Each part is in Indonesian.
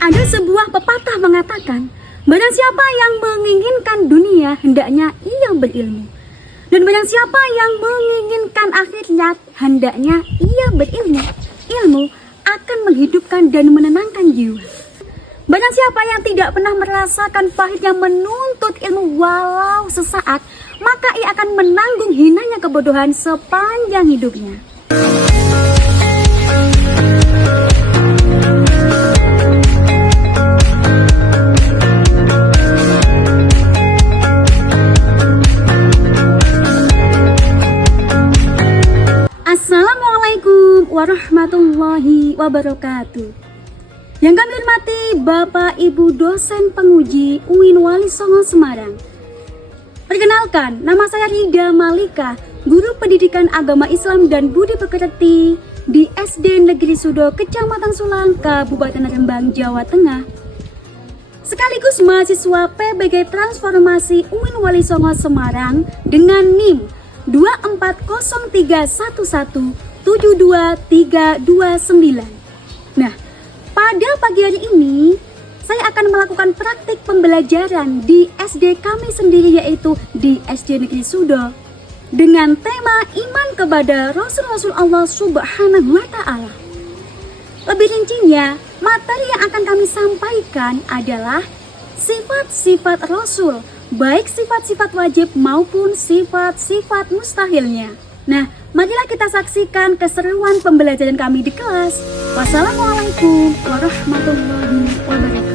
Ada sebuah pepatah mengatakan, barang siapa yang menginginkan dunia, hendaknya ia berilmu. Dan barang siapa yang menginginkan akhirat, hendaknya ia berilmu. Ilmu akan menghidupkan dan menenangkan jiwa. Barang siapa yang tidak pernah merasakan pahitnya menuntut ilmu walau sesaat, maka ia akan menanggung hinanya kebodohan sepanjang hidupnya. Assalamualaikum warahmatullahi wabarakatuh. Yang kami hormati Bapak Ibu dosen penguji UIN Wali Songo Semarang. Perkenalkan, nama saya Rida Malika, guru pendidikan agama Islam dan budi pekerti di SD Negeri Sudo, Kecamatan Sulang, Kabupaten Rembang, Jawa Tengah. Sekaligus mahasiswa PBG Transformasi UIN Wali Songo Semarang dengan NIM 24031722329. Nah, pada pagi hari ini saya akan melakukan praktik pembelajaran di SD kami sendiri, yaitu di SD Negeri Sudo, dengan tema iman kepada Rasul-Rasul Allah Subhanahu wa Ta'ala. Lebih rincinya, materi yang akan kami sampaikan adalah sifat-sifat Rasul, baik sifat-sifat wajib maupun sifat-sifat mustahilnya. Nah, marilah kita saksikan keseruan pembelajaran kami di kelas. Wassalamualaikum warahmatullahi wabarakatuh.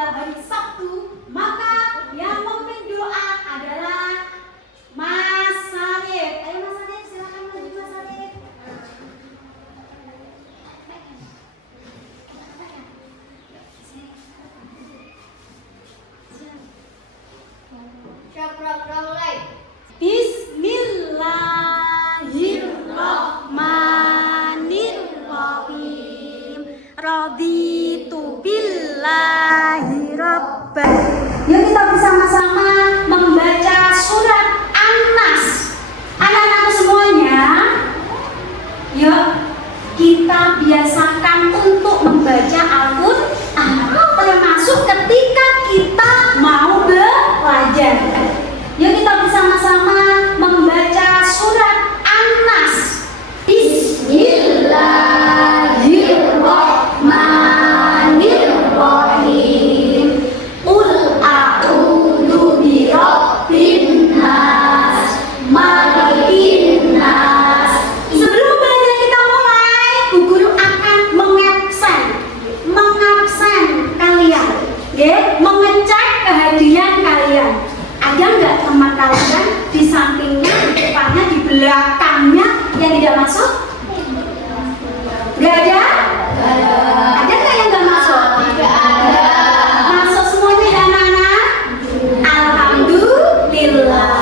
Hari Sabtu, maka yang memimpin doa adalah Mas Sarif. Ayo Mas Sarif, silakan maju Mas Sarif. Bismillahirrahmanirrahim. Raditu billahi rabban. Yuk kita bersama-sama membaca surat An-Nas. Anak-anak semuanya, yuk kita biasakan untuk membaca Al-Quran, termasuk ketika kita mau belajar. Yuk kita bersama-sama membaca surat An-Nas. Bismillahirrahmanirrahim. Qul a'udzu birabbin nas, malikin nas. Sebelum belajar kita mulai, Bu Guru akan mengabsen kalian, mengecek kehadiran kalian. Ada nggak teman kalian di sampingnya, di depannya, di belakangnya yang tidak masuk? Nggak ada? Ada nggak yang nggak masuk? Tidak ada. Masuk semuanya ya anak-anak? Alhamdulillah.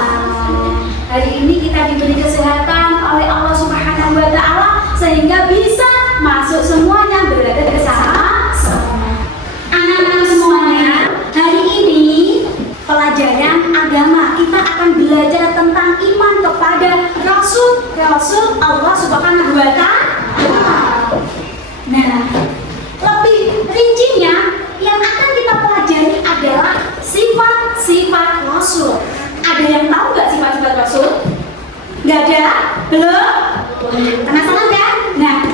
Hari ini kita diberi kesehatan oleh Allah Subhanahu wa Ta'ala sehingga bisa masuk semuanya berada bersama-sama. Anak-anak semuanya, hari ini pelajaran agama kita akan belajar tentang iman kepada Rasul Allah Subhanahu wa Ta'ala. Nah, lebih rincinya yang akan kita pelajari adalah sifat-sifat Rasul. Ada yang tahu nggak sifat-sifat Rasul? Nggak ada? Belum? Penasaran kan? Nah,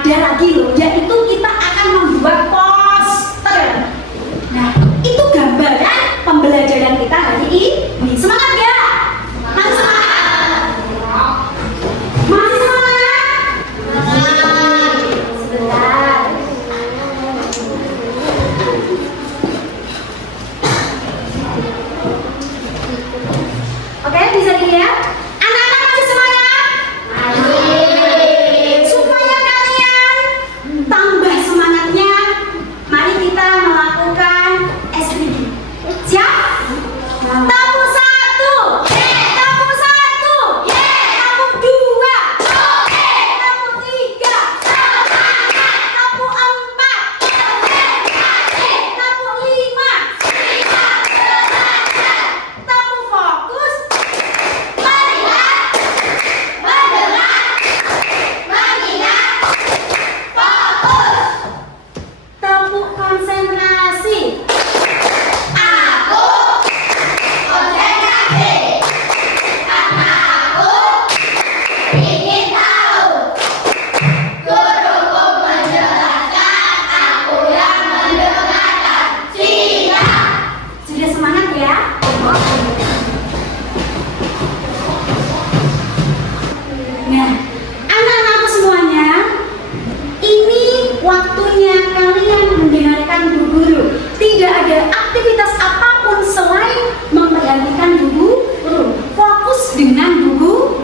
ada lagi loh, yaitu kita akan membuat poster. Nah, itu gambaran pembelajaran kita hari ini. Semangat ya? Masih semangat? Masih semangat? Sebentar. Oke, bisa dilihat? Anak-anak masih semangat? Supaya kalian tambah semangatnya, mari kita melakukan SDG. Siap? Tamu satu, tamu satu, tamu dua, tamu tiga, tamu empat, tamu lima, tamu fokus, melihat, mendengar, mengingat, fokus, tamu konsentrasi. Aku konsentrasi karena aku ingin tahu. Guruku menjelaskan, aku yang mendengarkan. Siap. Sudah semangat ya? Nah, anak-anakku semuanya, ini waktunya kalian mendengarkan Bu Guru. Tidak ada aktivitas apapun selain memperhatikan Bu Guru. Fokus dengan Bu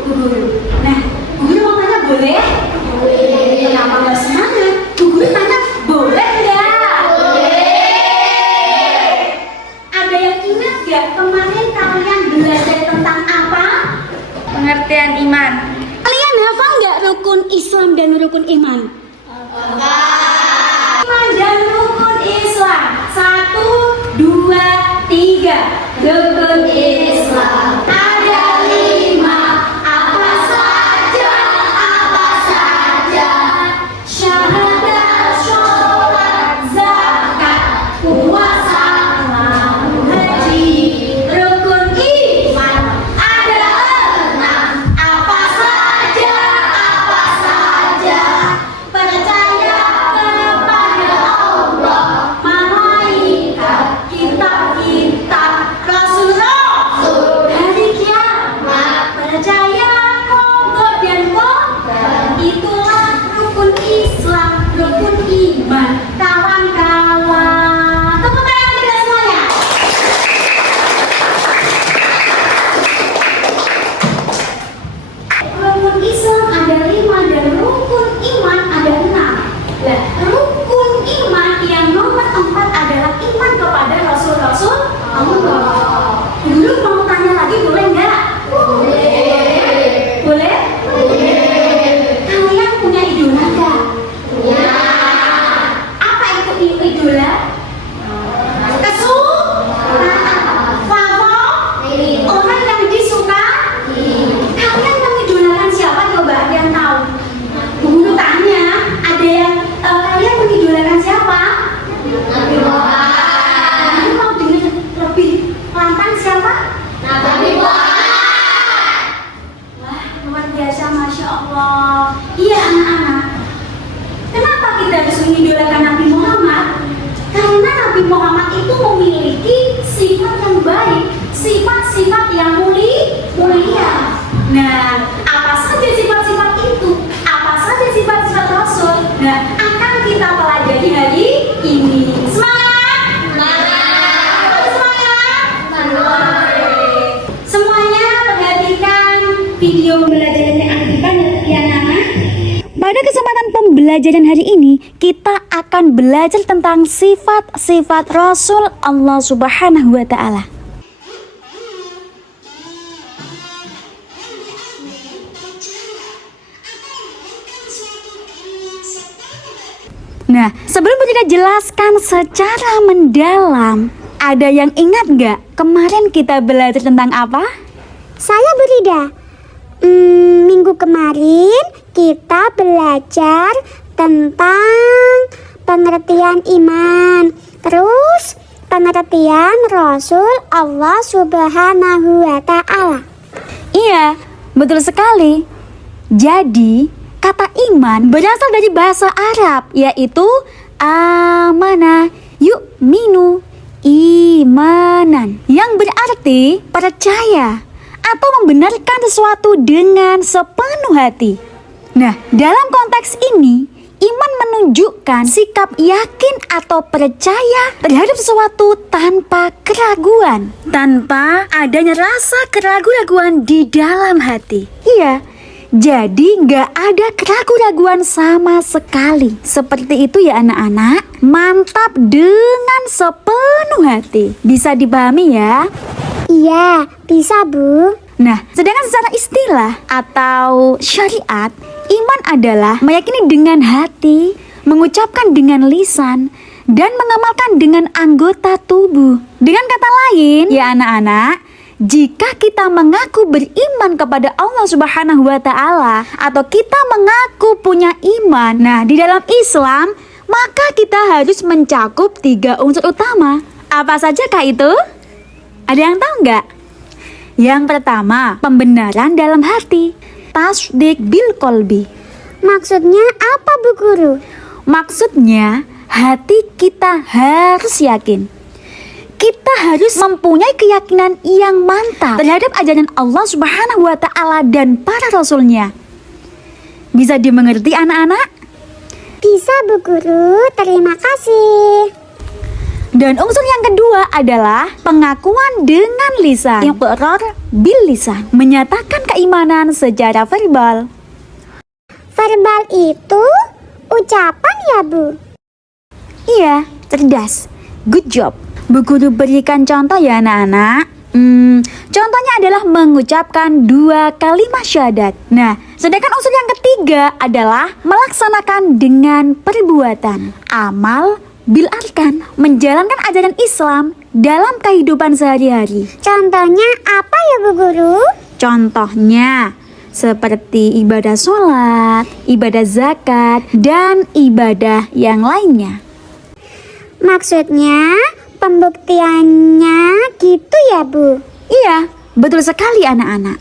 Guru. Nah, Bu Guru mau tanya boleh? Boleh. Kenapa nggak semangat? Bu Guru tanya boleh nggak? Boleh. Ada yang ingat nggak kemarin kalian belajar tentang apa? Pengertian iman. Kalian hafal nggak rukun Islam dan rukun iman? Iman dan rukun Islam. 1, 2, 3. Rukun Islam ada 5. Apa saja? Apa saja? Syahadat, sholat, zakat, puasa, haji. Rukun iman ada 6. Apa saja? Apa saja? Percaya kepada Allah, malaikat, kitab-kitab, Rasul-Rasul, hari kiamat, percaya qada dan qadar. Itulah rukun Islam, rukun iman, kawan-kawan. Tepuk tangan kita semuanya. Rukun Islam ada 5 dan rukun iman ada 6. Nah, rukun iman yang nomor 4 adalah iman kepada Rasul-Rasul Allah. Dulu mau tanya lagi boleh nggak? Boleh. Boleh? Kalian punya idola nggak? Punya. Apa itu idola? Favorit. Orang yang disuka. Kalian mengidolakan siapa? Coba ada yang tahu? Guru tanya, ada yang kalian mengidolakan siapa? Nabi Muhammad. Kamu mau dengar lebih lantang siapa? Nabi Muhammad. Wah, luar biasa, Masya Allah. Iya anak-anak. Kenapa kita harus mengidolakan Nabi Muhammad? Karena Nabi Muhammad itu memiliki sifat yang baik, sifat-sifat yang mulia. Nah, apa saja sifat-sifat itu? Apa saja sifat-sifat Rasul? Nah, akan kita pelajari hari ini. Semangat! Semangat! Semangat! Semuanya perhatikan video pembelajaran yang ada di depan ya anak-anak. Pada kesempatan pembelajaran hari ini, kita akan belajar tentang sifat-sifat Rasul Allah Subhanahu wa Ta'ala. Nah, sebelum kita jelaskan secara mendalam, ada yang ingat nggak kemarin kita belajar tentang apa? Saya Burida. Minggu kemarin kita belajar tentang pengertian iman. Terus pengertian Rasul Allah Subhanahu wa Ta'ala. Iya, betul sekali. Jadi, kata iman berasal dari bahasa Arab, yaitu amana yu'minu imanan, yang berarti percaya atau membenarkan sesuatu dengan sepenuh hati. Nah, dalam konteks ini, iman menunjukkan sikap yakin atau percaya terhadap sesuatu tanpa keraguan, tanpa adanya rasa keraguan-raguan di dalam hati. Iya, jadi nggak ada keraguan-raguan sama sekali. Seperti itu ya anak-anak, mantap dengan sepenuh hati. Bisa dipahami ya? Iya, bisa Bu. Nah, sedangkan secara istilah atau syariat, iman adalah meyakini dengan hati, mengucapkan dengan lisan, dan mengamalkan dengan anggota tubuh. Dengan kata lain, ya anak-anak, jika kita mengaku beriman kepada Allah Subhanahu wa Ta'ala, atau kita mengaku punya iman, nah di dalam Islam, maka kita harus mencakup 3 unsur utama. Apa saja kah itu? Ada yang tahu nggak? Yang pertama, pembenaran dalam hati, tasdik bil kolbi. Maksudnya apa Bu Guru? Maksudnya, hati kita harus yakin. Kita harus mempunyai keyakinan yang mantap terhadap ajaran Allah Subhanahu wa Ta'ala dan para rasulnya. Bisa dimengerti anak-anak? Bisa Bu Guru, terima kasih. Dan unsur yang kedua adalah pengakuan dengan lisan, iqrar bil lisan, menyatakan keimanan secara verbal. Verbal itu ucapan ya Bu? Iya, cerdas. Good job. Bu Guru berikan contoh ya anak-anak. Contohnya adalah mengucapkan 2 kalimat syahadat. Nah, sedangkan unsur yang ketiga adalah melaksanakan dengan perbuatan. Amal bil arkan, menjalankan ajaran Islam dalam kehidupan sehari-hari. Contohnya apa ya Bu Guru? Contohnya seperti ibadah sholat, ibadah zakat, dan ibadah yang lainnya. Maksudnya pembuktiannya gitu ya Bu? Iya, betul sekali anak-anak.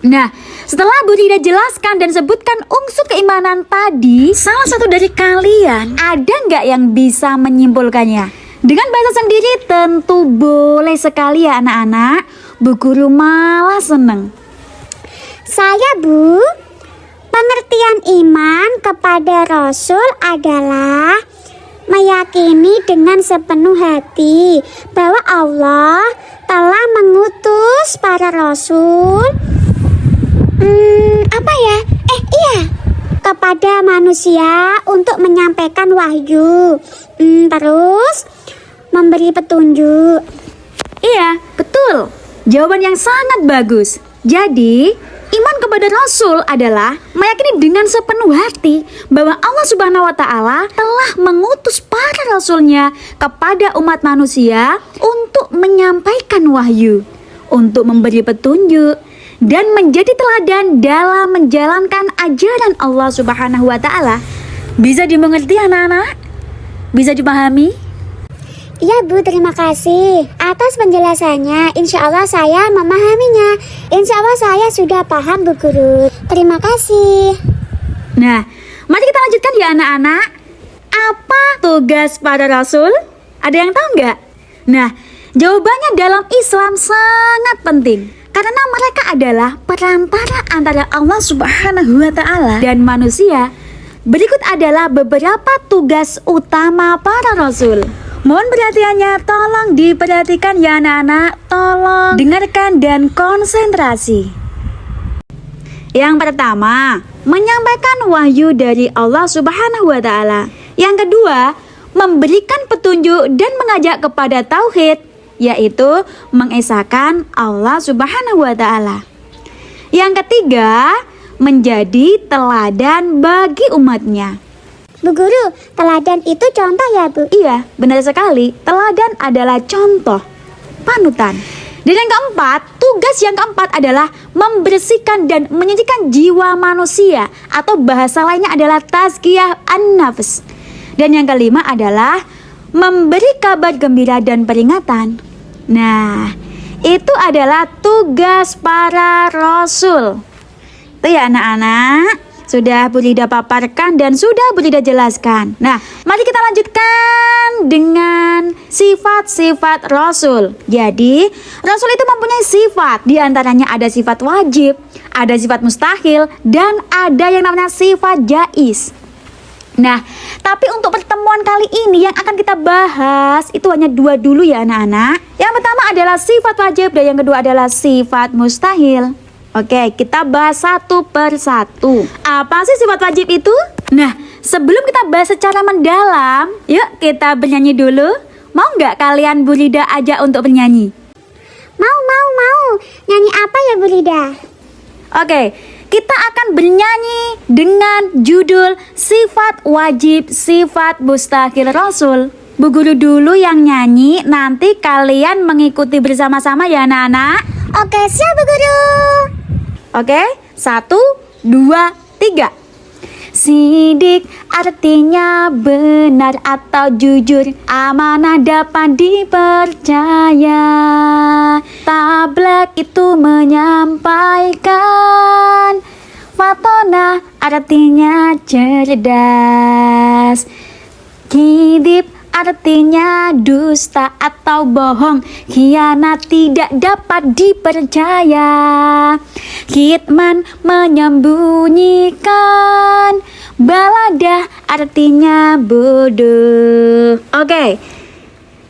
Nah, setelah Bu Rida jelaskan dan sebutkan unsur keimanan tadi, salah satu dari kalian ada nggak yang bisa menyimpulkannya? Dengan bahasa sendiri tentu boleh sekali ya anak-anak. Bu Guru malah seneng. Saya Bu, pengertian iman kepada Rasul adalah meyakini dengan sepenuh hati bahwa Allah telah mengutus para Rasul kepada manusia untuk menyampaikan wahyu, terus memberi petunjuk. Iya, betul. Jawaban yang sangat bagus. Jadi, iman kepada Rasul adalah meyakini dengan sepenuh hati bahwa Allah Subhanahu wa Ta'ala telah mengutus para rasulnya kepada umat manusia untuk menyampaikan wahyu, untuk memberi petunjuk, dan menjadi teladan dalam menjalankan ajaran Allah Subhanahu wa Ta'ala. Bisa dimengerti anak-anak? Bisa dipahami? Iya Bu, terima kasih atas penjelasannya. Insya Allah saya memahaminya. Insya Allah saya sudah paham Bu Guru. Terima kasih. Nah, mari kita lanjutkan ya anak-anak. Apa tugas para rasul? Ada yang tahu nggak? Nah, jawabannya dalam Islam sangat penting. Karena mereka adalah perantara antara Allah Subhanahu wa Ta'ala dan manusia. Berikut adalah beberapa tugas utama para rasul. Mohon perhatiannya, tolong diperhatikan ya anak-anak. Tolong dengarkan dan konsentrasi. Yang pertama, menyampaikan wahyu dari Allah Subhanahu wa Ta'ala. Yang kedua, memberikan petunjuk dan mengajak kepada tauhid, yaitu mengesahkan Allah Subhanahu wa Ta'ala. Yang ketiga, menjadi teladan bagi umatnya. Bu Guru, teladan itu contoh ya Bu? Iya, benar sekali. Teladan adalah contoh, panutan. Dan yang keempat, tugas yang keempat adalah membersihkan dan menyucikan jiwa manusia, atau bahasa lainnya adalah tazkiyah an-nafs. Dan yang kelima adalah memberi kabar gembira dan peringatan. Nah, itu adalah tugas para rasul. Itu ya anak-anak. sudah Bu Rida paparkan dan sudah Bu Rida jelaskan. Nah, mari kita lanjutkan dengan sifat-sifat Rasul. Jadi, Rasul itu mempunyai sifat. Di antaranya ada sifat wajib, ada sifat mustahil, dan ada yang namanya sifat jaiz. Nah, tapi untuk pertemuan kali ini yang akan kita bahas itu hanya 2 dulu ya anak-anak. Yang pertama adalah sifat wajib dan yang kedua adalah sifat mustahil. Oke, kita bahas satu per satu. Apa sih sifat wajib itu? Nah, sebelum kita bahas secara mendalam, yuk kita bernyanyi dulu. Mau nggak kalian Bu Rida ajak untuk bernyanyi? Mau. Nyanyi apa ya Bu Rida? Oke, kita akan bernyanyi dengan judul Sifat Wajib, Sifat Mustahil Rasul. Bu Guru dulu yang nyanyi, nanti kalian mengikuti bersama-sama ya anak-anak. Oke, siap Bu Guru. Oke, 1, 2, 3. Sidik artinya benar atau jujur, amanah dapat dipercaya. Tablek itu menyampaikan, fatona artinya cerdas. Kidip artinya dusta atau bohong, khianat tidak dapat dipercaya. Kitman menyembunyikan, baladah artinya bodoh. Oke,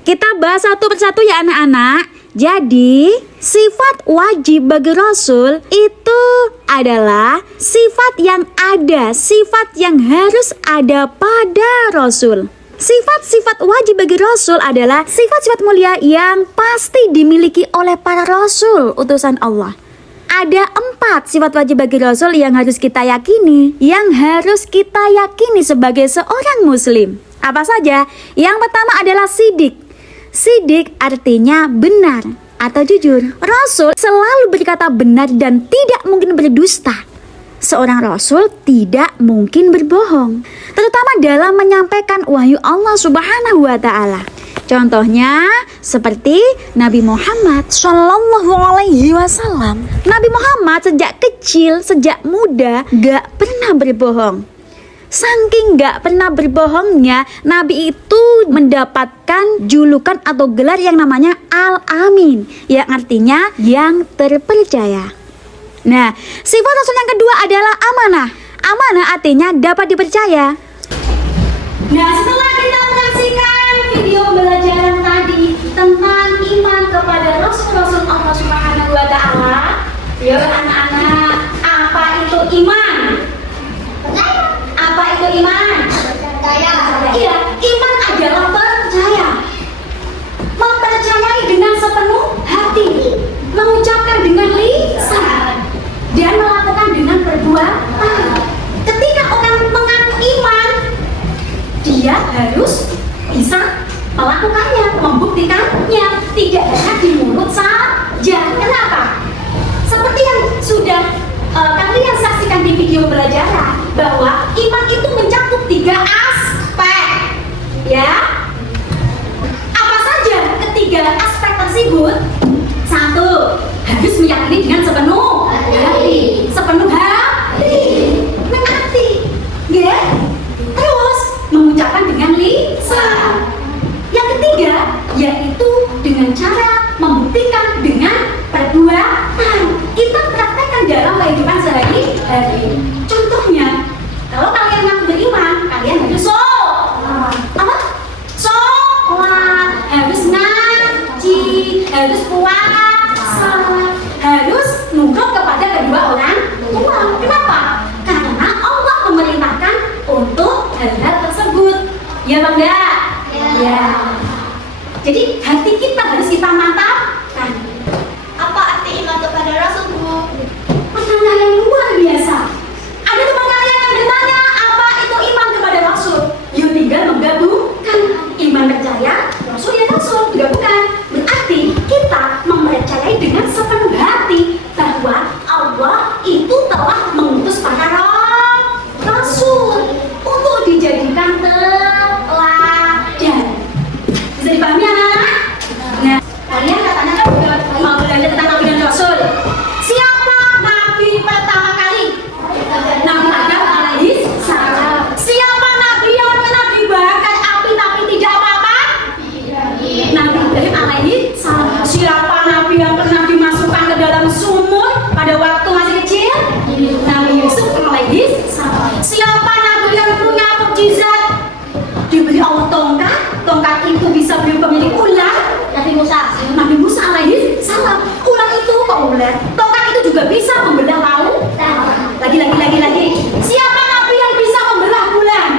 kita bahas satu persatu ya anak-anak. Jadi, sifat wajib bagi Rasul itu adalah sifat yang ada, sifat yang harus ada pada Rasul. Sifat-sifat wajib bagi Rasul adalah sifat-sifat mulia yang pasti dimiliki oleh para Rasul utusan Allah. Ada 4 sifat wajib bagi Rasul yang harus kita yakini, yang harus kita yakini sebagai seorang muslim. Apa saja? Yang pertama adalah sidik. Sidik artinya benar atau jujur. Rasul selalu berkata benar dan tidak mungkin berdusta. Seorang Rasul tidak mungkin berbohong, terutama dalam menyampaikan wahyu Allah Subhanahu wa Ta'ala. Contohnya seperti Nabi Muhammad Shallallahu Alaihi Wasallam. Nabi Muhammad sejak kecil, sejak muda gak pernah berbohong. Saking gak pernah berbohongnya, Nabi itu mendapatkan julukan atau gelar yang namanya Al-Amin, yang artinya yang terpercaya. Nah, sifat Rasul yang kedua adalah amanah. Amanah artinya dapat dipercaya. Nah, setelah kita menyaksikan video pembelajaran tadi tentang iman kepada Rasul-Rasul Allah Subhanahu wa Ta'ala, ya anak-anak, apa itu iman? Apa itu iman? Percaya. Iya, iman adalah percaya. Mempercayai dengan sepenuh hati, mengucapkan dengan lisan, dan melakukan dengan perbuatan. Ketika orang mengaku iman, dia harus bisa melakukannya, membuktikannya, tidak hanya di mulut saja. Kenapa? Seperti yang sudah kalian saksikan di video pembelajaran, bahwa iman itu mencakup 3 aspek, ya. Apa saja ketiga aspek tersebut? 1, harus meyakini dengan sepenuh hati, sepenuh hati, ya. Terus mengucapkan dengan lisan. Yang ketiga yaitu dengan cara membuktikan dengan perbuatan. Kita praktekkan dalam kehidupan sehari-hari. Contohnya, kalau kalian mengaku beriman, kalian harus sholat, harus ngaji, harus puasa, harus nurut kepada kedua orang tua. Kenapa? Karena Allah memerintahkan untuk hal-hal tersebut. Ya Bang Da? Ya. Jadi hati kita harus kita mantapkan. Apa arti iman kepada Rasul, Bu? Pertanyaan yang luar biasa. Ada teman kalian yang bertanya, apa itu iman kepada Rasul? Yuk tinggal menggabungkan iman percaya, Rasul ya Rasul, digabungkan. Berarti kita mempercayai dengan sepenuh hati bahwa Allah itu telah mengutus para Rasul untuk dijadikan teladan. Bisa dipahami anak-anak? Nah, kalian kata sambil pemilik ular. Nabi Musa. Nabi Musa alaihi salam. Ular itu kok ular? Tongkat itu juga bisa membelah tahu. Lagi. Siapa nabi yang bisa membelah bulan?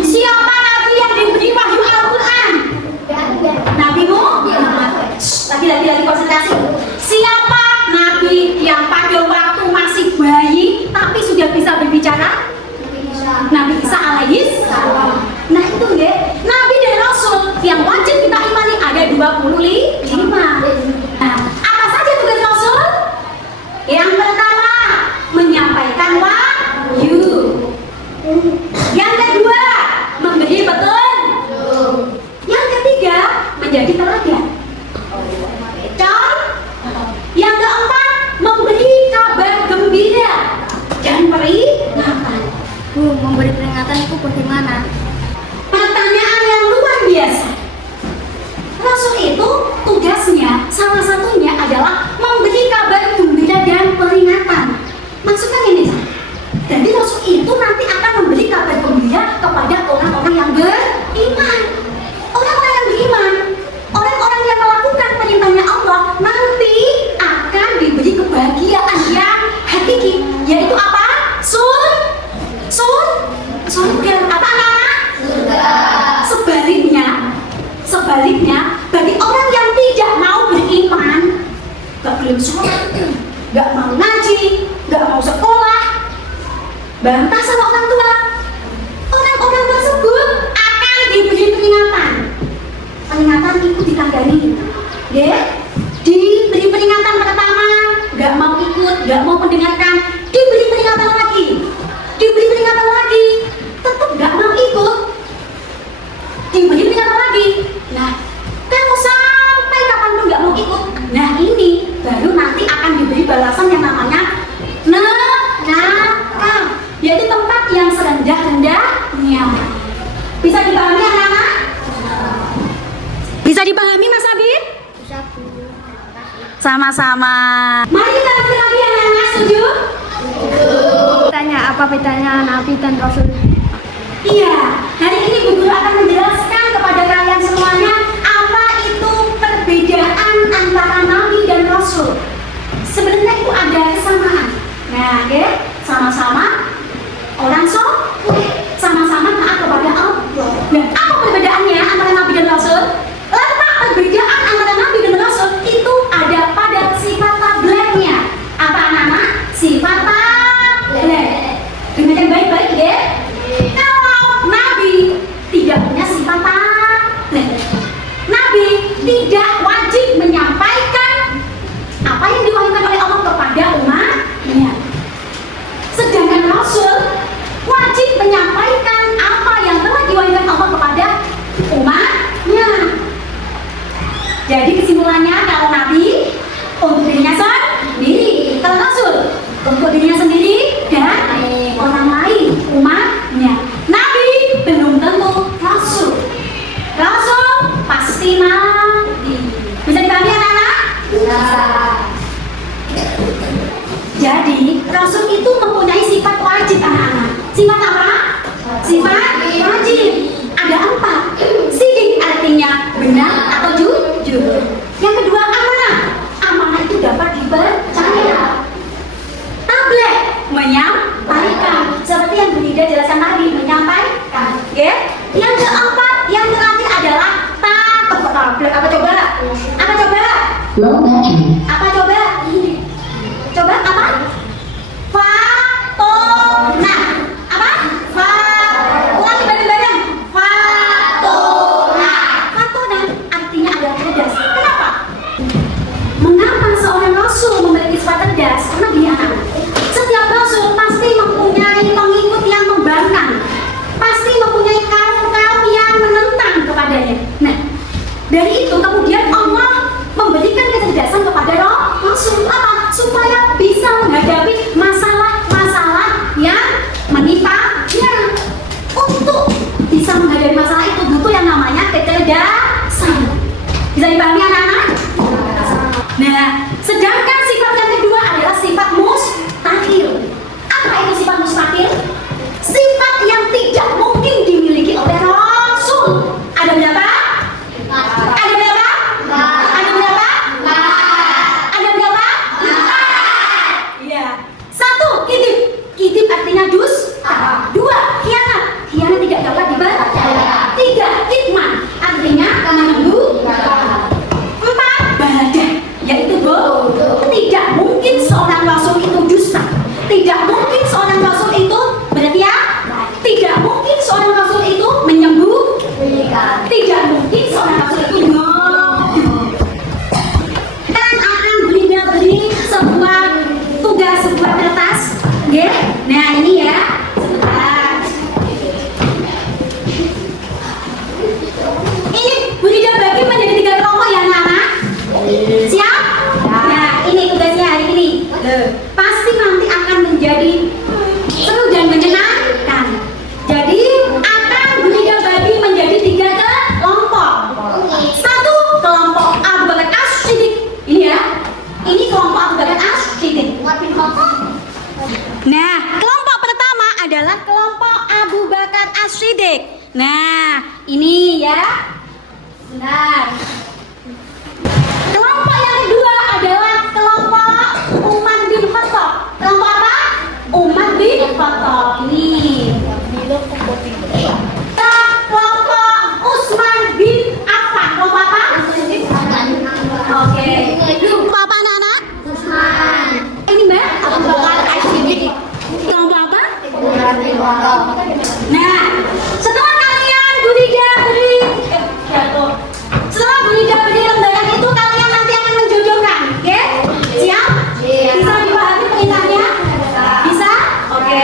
Siapa nabi yang diberi wahyu Al-Quran? Nabi Muhammad. Lagi konsentrasi. Siapa nabi yang pada waktu masih bayi tapi sudah bisa berbicara? Nabi Isa alaihi salam. Nah itu ya, nabi dan rasul yang wajib kita imani ada 25. Nah, apa saja tugas rasul? Yang pertama, menyampaikan wahyu. Yang kedua, memberi petunjuk. Yang ketiga, menjadi teladan. Yang keempat, memberi kabar gembira dan peringatan. Bu, memberi peringatan itu bagaimana? Pertanyaan yang luar biasa. Rasul itu tugasnya salah satunya adalah memberi kabar gembira dan peringatan. Maksudnya ini, jadi Rasul itu nanti akan memberi kabar gembira kepada orang-orang yang beriman. Orang-orang yang beriman, orang-orang yang melakukan perintahnya Allah nanti akan diberi kebahagiaan yang hakiki, yaitu apa? Surga. Apa anak-anak? Sebaliknya, bagi orang yang tidak mau beriman, gak belum sholat, gak mau ngaji, gak mau sekolah, bantah sama orang tua, orang-orang tersebut akan diberi peringatan. Peringatan itu ditandani, ya. Diberi peringatan pertama, gak mau ikut, gak mau mendengarkan, diberi peringatan lagi, tetap gak mau ikut, diberi peringatan lagi. Nah, kalau sampai kapanpun gak mau ikut, nah ini baru nanti akan diberi balasan yang namanya neraka, yaitu tempat yang serendah-rendahnya. Bisa dipahami anak-anak? Bisa dipahami Mas Abid? Bisa, Bu. Terima kasih. Sama-sama. Mari kita lanjut lagi anak-anak, setuju? Tanya apa bedanya Nabi dan Rasul? Iya, hari ini Bu Guru akan menjelaskan kepada kalian semuanya apa itu perbedaan antara Nabi dan Rasul. Sebenarnya itu ada kesamaan. Nah, oke, sama-sama orang soleh, sama-sama taat kepada Allah. Nah, apa perbedaannya antara Nabi dan Rasul? Letak perbedaan antara Nabi dan Rasul itu ada pada sifat tablignya. Apa anak-anak? Sifat tabligh. Dengarkan baik-baik ya. Kalau Nabi tidak punya sifat tabligh, Nabi tidak wajib menyampaikan apa yang diwahyukan oleh Allah kepada umatnya. Sedangkan Rasul wajib menyampaikan apa yang telah diwahyukan Allah kepada umatnya. Jadi kesimpulannya, kalau Nabi untuk dirinya sendiri, kalau Rasul untuk dirinya sendiri dan orang lain, umatnya. Nabi belum tentu Rasul. Rasul pasti Nabi. Bisa dipahami anak-anak? Bisa. Jadi Rasul itu mempunyai sifat wajib anak-anak. Sifat apa? Sifat wajib. Ada 4. Sidik artinya benar atau jujur. Yang kedua amanah. Amanah itu dapat dipercaya. Tabligh, menyampaikan. Seperti yang Bu Nida jelaskan tadi, menyampaikan. Ya. Yang keempat, yang terakhir adalah tabligh. Apa coba? Apa coba? Apa coba? Coba apa? Fatona. Apa? Ulangi bareng-bareng. Fatona. Fatona artinya adalah cerdas. Kenapa? Mengapa seorang rasul memiliki sifat cerdas? Karena dia anak. Setiap rasul pasti mempunyai pengikut yang membangkang, pasti mempunyai kaum-kaum yang menentang kepadanya. Nah, dari itu kemudian Allah memberikan kecerdasan as-siddiq. Nah, ini ya. Bentar. Kelompok yang kedua adalah kelompok Umar bin Khattab. Kelompok apa? Umar bin Khattab. Ini. Kelompok Utsman bin Affan. Kelompok apa? Oke. Kelompok apa anak-anak? Utsman. Ini Mbak? Abu Bakar As-Siddiq. Kelompok apa? Nah, setelah kalian setelah gurida beri lembaran itu kalian nanti akan menjodohkan, oke? Siap? Bisa dipahami perintahnya? Bisa? Oke.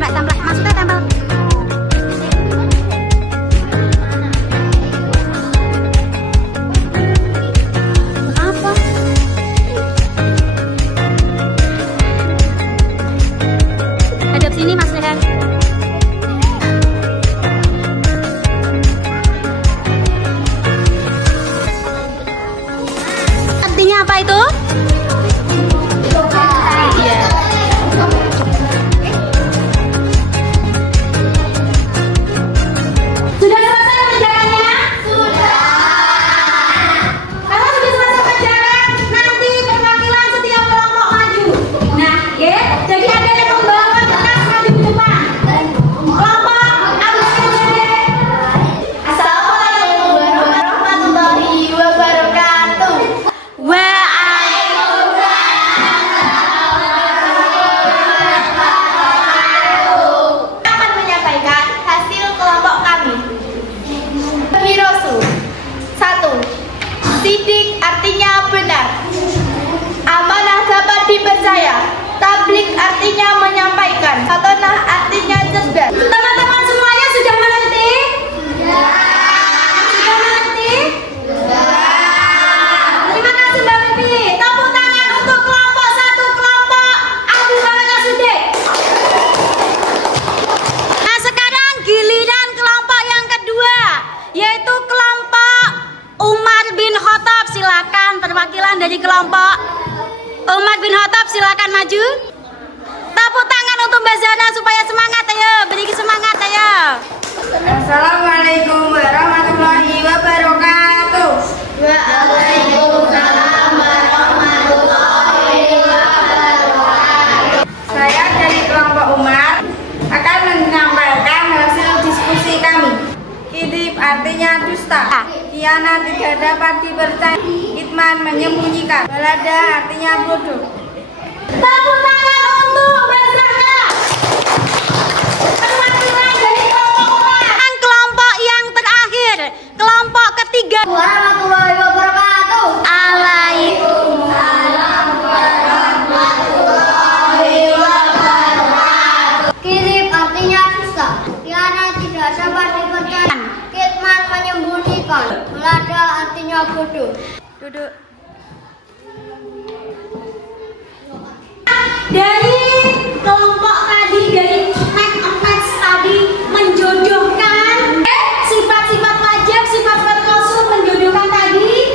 Tempel, maksudnya tempel. Apa? Hadap sini Mas Rehan. Artinya apa itu? Iya. Sudah selesai pengajarannya? Sudah. Kalau sudah selesai pengajaran, nanti perwakilan setiap kelompok maju. Nah, ya, jadi ada yang membawa kertas maju ke depan. Kelompok Abu Bakar. Assalamualaikum warahmatullahi wabarakatuh. Akan menyampaikan hasil kelompok kami. Hirosu. 1. Sidik artinya benar. Amanah dapat dipercaya. Tablik artinya menyampaikan. Hatonah artinya cerdas. Teman-teman semuanya sudah mengerti? Sudah mengerti? Terima kasih Mbak Bibi. Tepuk tangan untuk kelompok 1, kelompok Abu Bakar As-Siddiq. Nah, sekarang giliran kelompok yang kedua, yaitu kelompok Umar bin Khattab. Silakan perwakilan dari kelompok Umar bin Khattab, silakan maju. Tepuk tangan untuk Mbak Zara supaya semangat, ayo, beri semangat, ayo. Assalamualaikum warahmatullahi wabarakatuh. Waalaikumsalam warahmatullahi wabarakatuh. Saya dari kelompok Umar akan menyampaikan hasil diskusi kami. Kidib artinya dusta. Khianat tidak dapat dipercaya. Kitman menyembunyikan. Balada artinya bodoh. Tepuk tangan untuk Mbak Zara. Perwakilan dari kelompok Umar. Dan kelompok yang terakhir, kelompok ketiga. Warahmatullahi wabarakatuh. Kidib artinya dusta. Khianat tidak dapat dipercaya. Kitman menyembunyikan. Balada artinya bodoh. Duduk. Dari kelompok tadi, dari match tadi menjodohkan sifat-sifat wajib, sifat-sifat rasul menjodohkan tadi.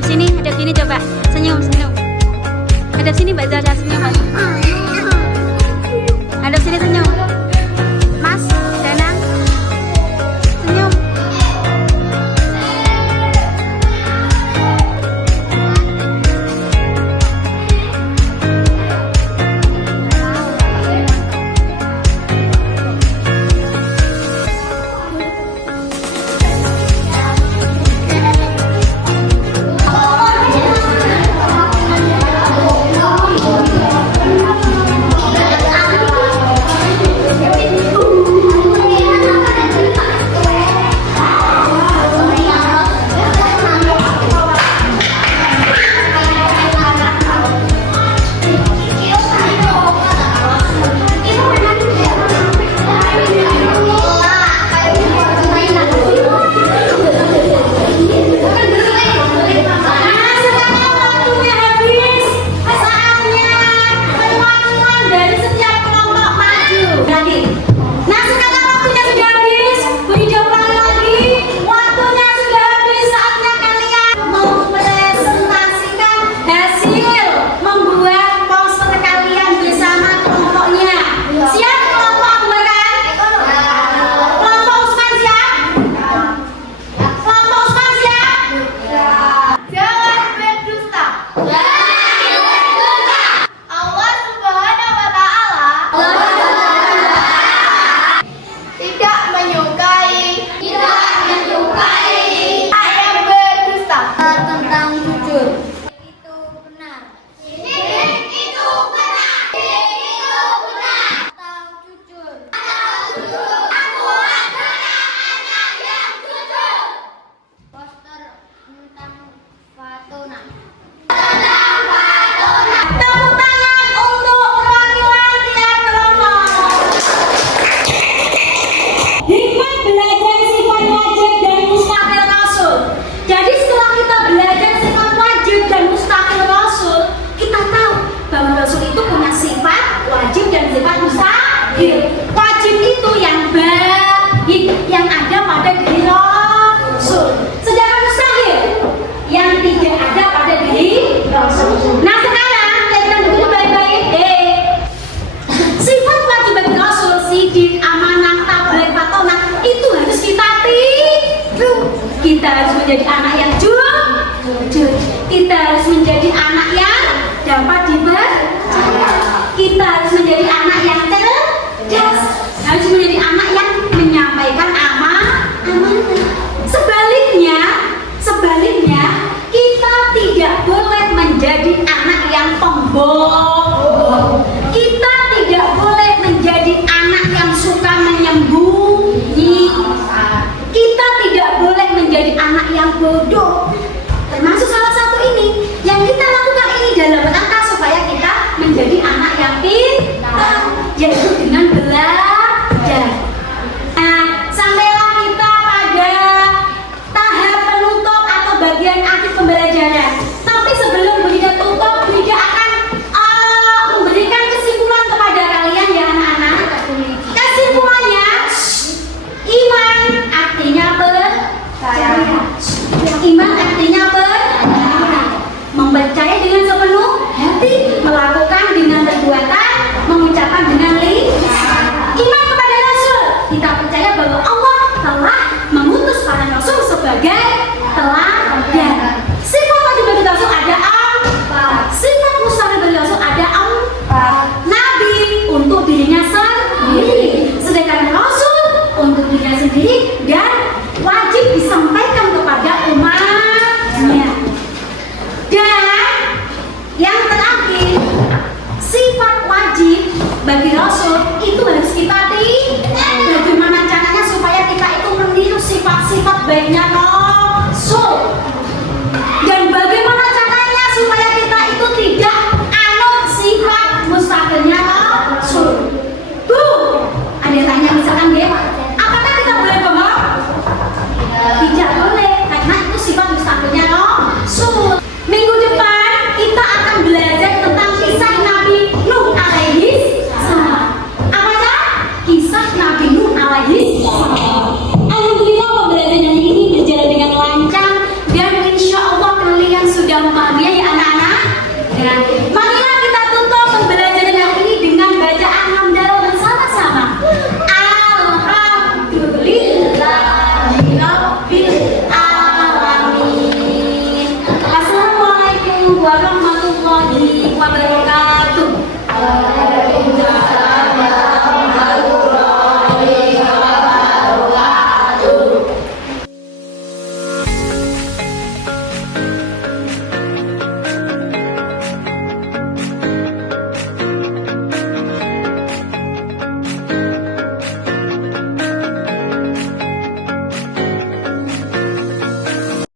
Hadap sini coba. Senyum. Hadap sini Mbak Zara, senyum Mas. Hadap sini senyum. Mas, Danang. Senyum. Wajib itu yang baik, yang ada pada diri Rasul. Sedangkan mustahil yang tidak ada pada diri Rasul. Nah sekarang kita dulu baik-baik. Sifat wajib bagi Rasul, sidik, amanah, tabligh, fatonah itu harus kita tiru. Kita harus menjadi anak yang jujur. Kita harus menjadi anak yang dapat dipercaya. Kita harus menjadi anak yang cerdas, harus menjadi anak yang menyampaikan amanah. Sebaliknya kita tidak boleh menjadi anak yang pembohong. Kita tidak boleh menjadi anak yang suka menyembunyi. Kita tidak boleh menjadi anak yang bodoh. Termasuk salah satu ini yang kita lakukan ini dalam rangka supaya kita menjadi anak yang pintar, yaitu dengan belajar. Nah, sampailah kita pada tahap penutup atau bagian akhir pembelajaran. Tapi sebelum Bunda tutup, Bunda akan memberikan kesimpulan kepada kalian ya anak-anak. Kesimpulannya, iman artinya percaya. Iman artinya percaya. Mempercaya dengan sepenuh hati, melakukan dengan perbuatan, mengucapkan dengan lisan. Iman kepada Rasul, kita percaya bahwa Allah telah mengutus para Rasul sebagai teladan. Sifat wajib bagi Rasul ada 4. Sifat mustahil bagi Rasul ada 4. Nabi untuk dirinya sendiri, sedangkan Rasul untuk dirinya sendiri dan wajib